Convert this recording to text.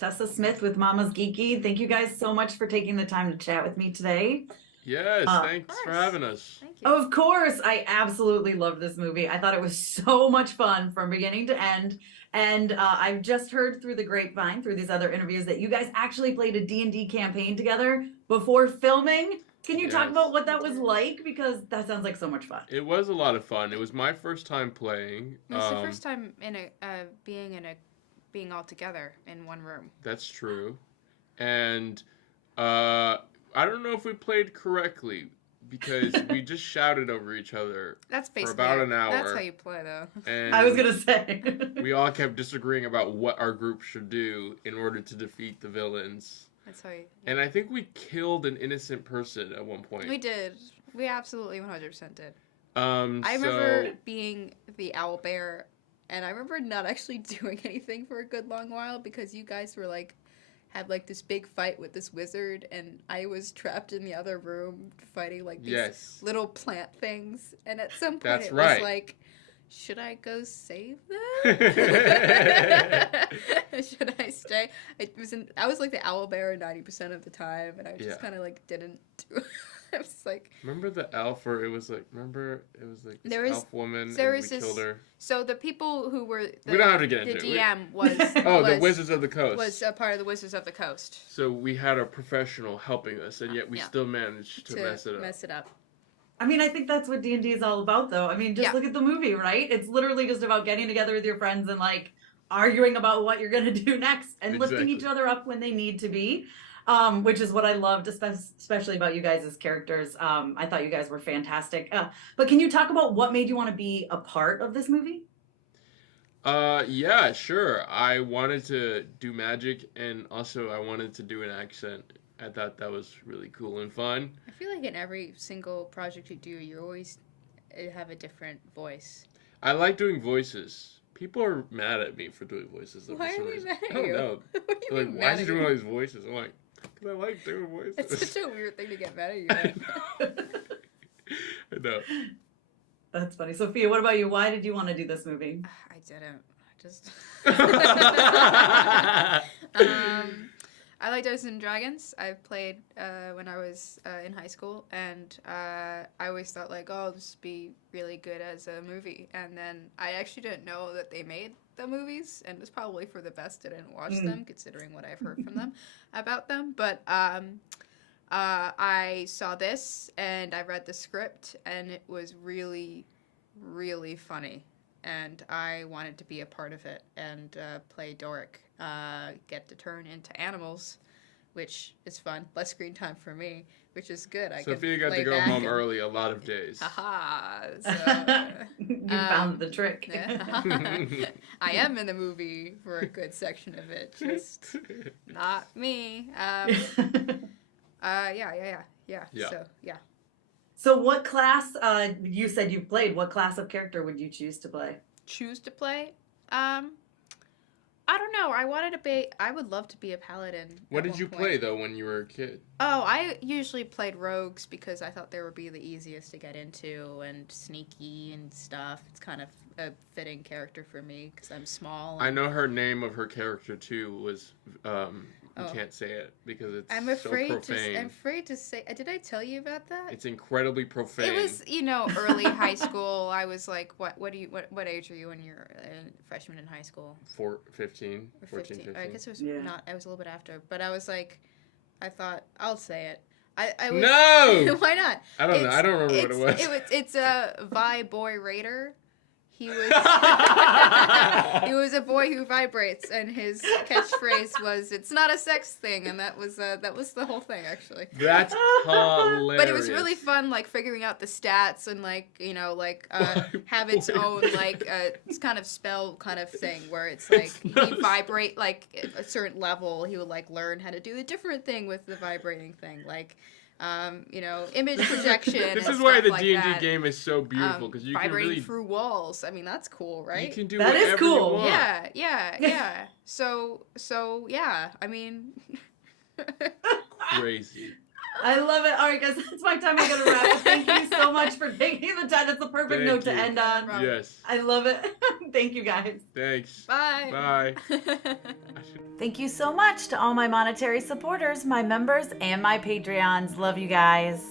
Tessa Smith with Mama's Geeky. Thank you guys so much for taking the time to chat with me today. Yes, Uh, thanks for having us. Thank you. of course, I absolutely loved this movie. I thought it was so much fun from beginning to end. And I've just heard through the grapevine, through these other interviews, that you guys actually played a D&D campaign together before filming. Can you talk Yes. about what that was like? Because that sounds like so much fun. It was a lot of fun. It was my first time playing. It was the first time in being all together in one room. That's true. And I don't know if we played correctly because we just shouted over each other That's for basically about an hour. That's how you play, though. And I was going to say. we all kept disagreeing about what our group should do in order to defeat the villains. That's how you. And I think we killed an innocent person at one point. We did. We absolutely 100% did. I I remember being the owl bear, and I remember not actually doing anything for a good long while because you guys were had this big fight with this wizard, and I was trapped in the other room fighting these little plant things. And at some point That's it right. was like, should I go save them? Should I stay? I was like the owl bear 90% of the time, and I just kind of didn't do it. I was like, remember the elf, or it was like this There was- elf woman, there and was we this- killed her. so the people who were We don't have to get the into it. DM was Oh, was, the Wizards of the Coast. was a part of the Wizards of the Coast So we had a professional helping us, and yet we Yeah. still managed to mess it up. I mean, I think that's what D&D is all about, though. I mean, just Yeah. look at the movie, right? It's literally just about getting together with your friends and, arguing about what you're going to do next and lifting each Exactly. other up when they need to be, which is what I loved, especially about you guys as characters. I thought you guys were fantastic. But can you talk about what made you want to be a part of this movie? Yeah, sure. I wanted to do magic, and also I wanted to do an accent. I thought that was really cool and fun. I feel like in every single project you do, you always have a different voice. I like doing voices. People are mad at me for doing voices. Though, Why for some are they reason. mad at I don't you? know. What do you Like, mean why mad is he at doing you? all these voices? I'm like, because I like doing voices. It's such a weird thing to get mad at you. I know. That's funny. Sophia, what about you? Why did you want to do this movie? I didn't. I just. I like Dungeons and Dragons. I played when I was in high school, and I always thought oh, this would be really good as a movie. And then I actually didn't know that they made the movies, and it's probably for the best I didn't watch them, considering what I've heard from them about them. But I saw this, and I read the script, and it was really, really funny. And I wanted to be a part of it and play Doric, get to turn into animals, which is fun. Less screen time for me, which is good. Sophia got to lay go back home and- early a lot of days. Haha. So, You found the trick. yeah. I am in the movie for a good section of it, just not me. Yeah. Yeah. So, yeah. So what class, you said you played, what class of character would you choose to play? Choose to play? I don't know. I would love to be a paladin. What at did one you point. play, though, when you were a kid? Oh, I usually played rogues because I thought they would be the easiest to get into and sneaky and stuff. It's kind of a fitting character for me because I'm small. I know her name of her character, too, was... You Oh. can't say it because it's I'm so afraid profane. I'm afraid to say. Did I tell you about that? It's incredibly profane. It was, early high school. I was like, what age are you when you're a freshman in high school? 15, Or 14, 15. I guess it was Yeah. not. I was a little bit after, but I was like, I thought I'll say it. I was, No! Why not? I don't know. I don't remember what it was. It's a Vi Boy Raider. He was he was a boy who vibrates, and his catchphrase was "It's not a sex thing," and that was the whole thing actually. That's hilarious. But it was really fun, figuring out the stats and have its own it's kind of spell kind of thing where it's he vibrate at a certain level. He would learn how to do a different thing with the vibrating thing, image projection. This and is why stuff the like D&D that. game is so beautiful because you can Vibrating really through walls. I mean, that's cool, right? you can do That is whatever cool. you want. Yeah. So yeah. I mean, Crazy. I love it. All right, guys, that's my time. I gotta wrap it. Thank you so much for taking the time. That's the perfect Thank note to you. end on. Right. Yes. I love it. Thank you guys. Thanks. Bye. Bye. Thank you so much to all my monetary supporters, my members, and my Patreons. Love you guys.